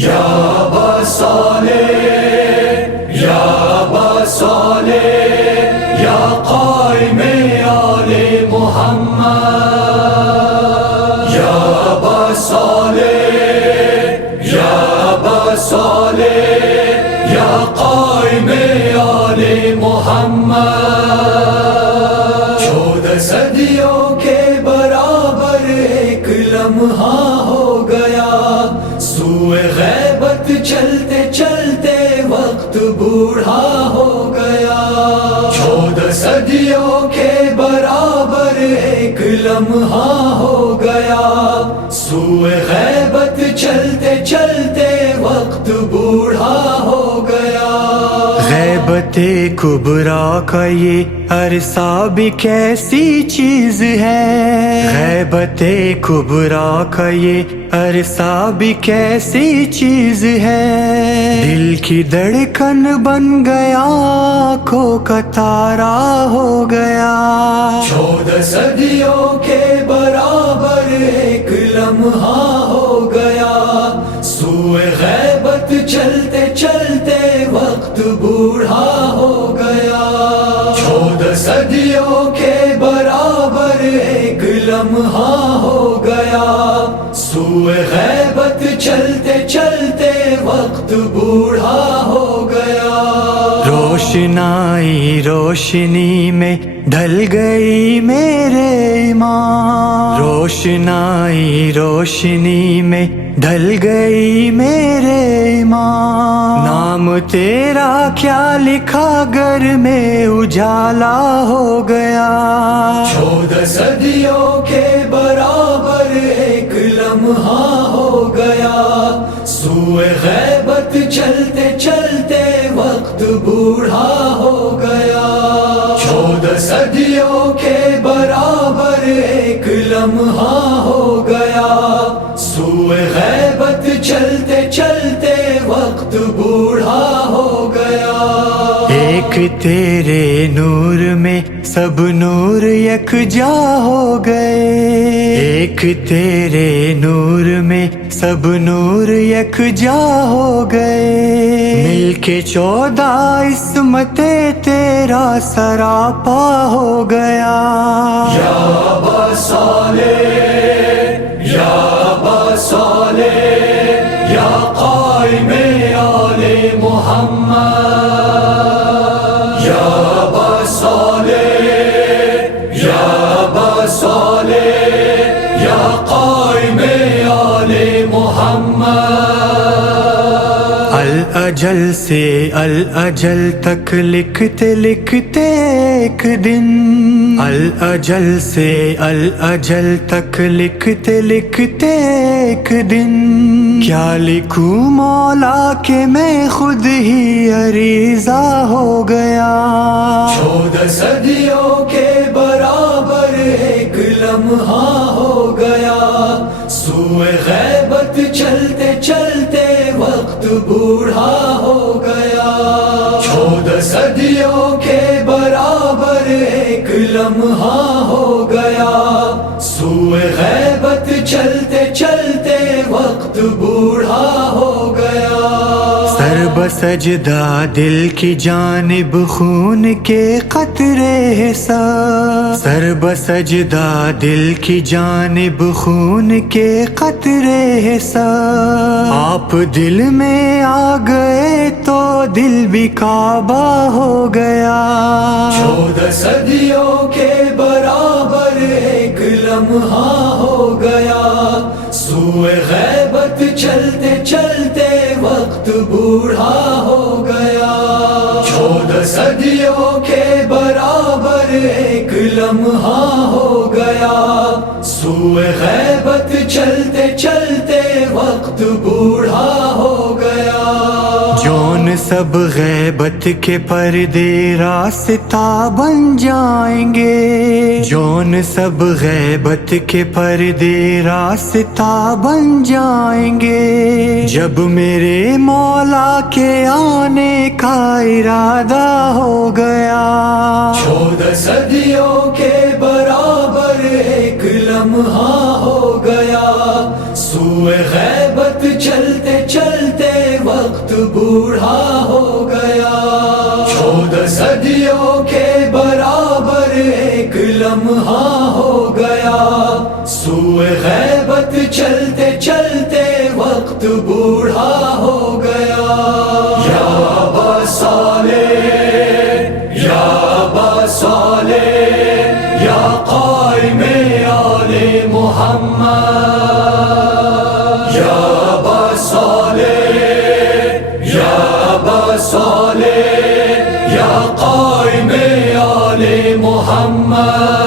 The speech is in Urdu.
یا ابا صالح یا ابا صالح یا قائم آل محمد یا ابا صالح یا ابا صالح یا قائم آل محمد 14 صدیوں کے برابر ایک لمحہ ہو گیا سوئے غیبت چلتے چلتے وقت بوڑھا ہو گیا 14 صدیوں کے برابر ایک لمحہ ہو گیا سوئے غیبت چلتے چلتے وقت بوڑھا ہو گیا غیبت کبریٰ کا یہ عرصہ بھی کیسی چیز ہے غیبت کبریٰ کا یہ عرصہ بھی کیسی چیز ہے دل کی دھڑکن بن گیا آنکھوں کا تارا ہو گیا 14 صدیوں کے برابر ایک لمحہ ہو گیا سوئے غیبت چلتے چلتے وقت بوڑھا ہو گیا 14 صدیوں کے برابر ایک لمحہ ہو گیا سوئے غیبت چلتے چلتے وقت بوڑھا ہو گیا روشنائی روشنی میں ڈھل گئی میرے ایمان روشنائی روشنی میں ڈھل گئی میرے ایمان نام تیرا کیا لکھا گھر میں اجالا ہو گیا 14 صدیوں کے برابر ایک لمحہ ہو گیا سوئے غیبت چلتے چلتے وقت بوڑھا ہو گیا 14 صدیوں کے برابر ایک لمحہ ہو گیا سوئے غیبت چلتے چلتے وقت بوڑھا ہو گیا ایک تیرے نور میں سب نور یکجا ہو گئے ایک تیرے نور میں سب نور یکجا ہو گئے مل کے 14 عصمت تیرا سراپا ہو گیا یا ابا صالح یا ابا صالح یا قائم آل محمد یا ابا صالح یا ابا صالح یا قائم آل محمد الاجل سے الاجل تک لکھتے لکھتے ایک دن الاجل سے الاجل تک لکھتے لکھتے ایک دن کیا لکھوں مولا کہ میں خود ہی عریضہ ہو گیا 14 صدیوں کے برابر ایک لمحہ ہو گیا سوئے غیبت چلتے چلتے وقت بوڑھا ہو گیا 14 صدیوں کے برابر ایک لمحہ ہو گیا سوئے غیبت چلتے چلتے وقت بوڑھا ہو گیا سر بسجدہ دل کی جانب خون کے قطرے سر بسجدہ دل کی جانب خون کے قطرے آپ دل میں آ گئے تو دل بھی کعبہ ہو گیا 14 صدیوں کے برابر ایک لمحہ ہو گیا سوئے غیبت چلتے چلتے وقت بوڑھا ہو گیا 14 صدیوں کے برابر ایک لمحہ ہو گیا سوئے غیبت چلتے چلتے وقت بوڑھا ہو گیا جون سب غیبت کے پردے راستہ بن جائیں گے جون سب غیبت کے پردے راستہ بن جائیں گے جب میرے مولا کے آنے کا ارادہ ہو گیا 14 صدیوں کے برابر ایک لمحہ ہو گیا سوئے غیبت چلتے چلتے وقت بوڑھا ہو گیا 14 صدیوں کے برابر ایک لمحہ ہو گیا سوئے غیبت چلتے چلتے وقت بوڑھا ہو گیا یا ابا صالح یا ابا صالح یا قائم آل محمد یا ابا صالح یا ابا صالح یا قائم آل محمد